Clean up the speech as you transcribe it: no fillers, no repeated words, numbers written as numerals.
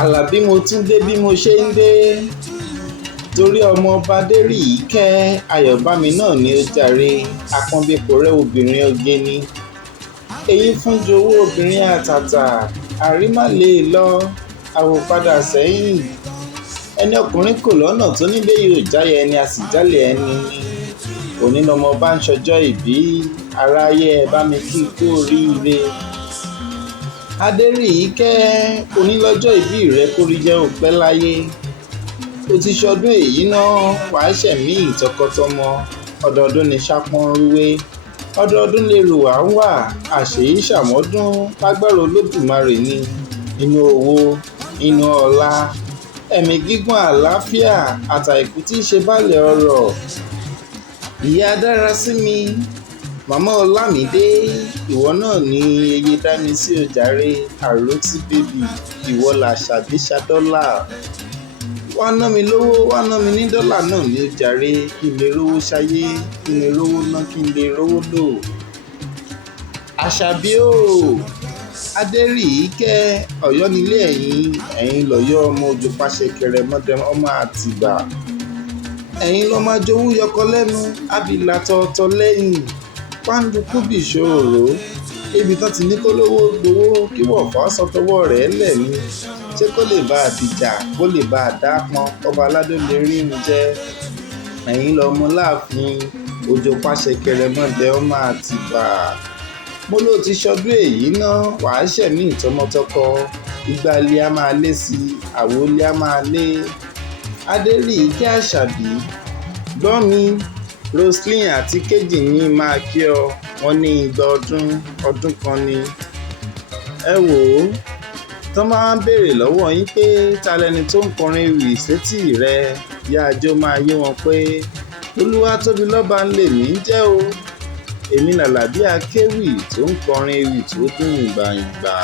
Àlàbí mo tún dé bí mo ṣe ń dé torí ọmọ ọba Aderikẹ Ayobami náà ni ó jàre àpọ́nbẹ́pọ̀ rẹ̀ obìnrin oge ni èyí fún jowó obìnrin àtàtà àrímàlè lọ àwòpadà sẹ́yìn ẹni ọkùnrin kò lọ́nà tó nílé yóò jáyẹ ẹni a sì jálẹ̀ ẹni ni òní lọmọ bá ń ṣọjọ́ ìbí aráyé ẹ bá mi kí kú oríire. Aderikẹ onílọ́jọ́ ìbí rẹ kórí jẹ́ òpẹ́ láyé ó ti ṣọdún èyí náà wàá ṣẹ̀mí ìtọkọtọmọ ọdọọdún ní sápọ́n rúwé ọdọọdún lè rò wá ń wà àṣèyí ṣàmọ́dún lágbára olódùmarè ni inú owó inú ọlá ẹ̀mí gígùn àlàáfíà àtàìkú tí í ṣe baálẹ̀ ọrọ̀. Ìyá dára sí mi màmá ọlámídé ìwọ náà ní eye dá mi sí ojàre àròtí bèbí ìwọ làṣàbí ṣàdọ́là wá ná mi lówó wá ná mi ní dọ́là náà ní ojàre kí n lè rówó ṣayé kí n lè rówó ná kí n lè rówó lò. àṣàbí o Aderikẹ Ọ̀yọ́ nílé ẹ̀yin lọ́yọ́ ọmọ òjò pàṣẹ kẹrẹ mọdẹ ọmọ Àtìbà ẹ̀yin lọ máa jowú yọkọ lẹ́nu ábìlà tọ̀ọ̀tọ̀ lẹ́yìn pàǹdùkú bìṣòro ibi tán ti ní kó lówó gbowó kí wọ́n fà á sọtọwọ́ rẹ̀ lẹ̀ ni ṣé kó lè bá a dìjà kó lè bá a dá pọn ọba aládé lè rí irun jẹ ẹ̀yin lọ mú láàfin òjò pàṣẹ kẹrẹ mọdẹ ọmọ Àtìbà mo ló ti ṣọdún èyí náà wàá ṣẹ̀mí ìtọmọtọkọ ìgbà ilé a máa lé sí àwo ilé a máa lé. Aderikẹ àṣàbí gbọ́ mi Roslyn àti kejì ní máa kí ọ wọ́n ní igba ọdún kan ni. ẹ wò ó tán máa ń béèrè lọ́wọ́ yín pé ta lẹni tó ń kọrin ewì sétí rẹ yá ajó máa yé wọn pé Olúwatóbilọ́ba ń lè mí jẹ́ o èmi làlàbí akéwì tó ń kọrin ewì tó dùn ìgbàyìngbà.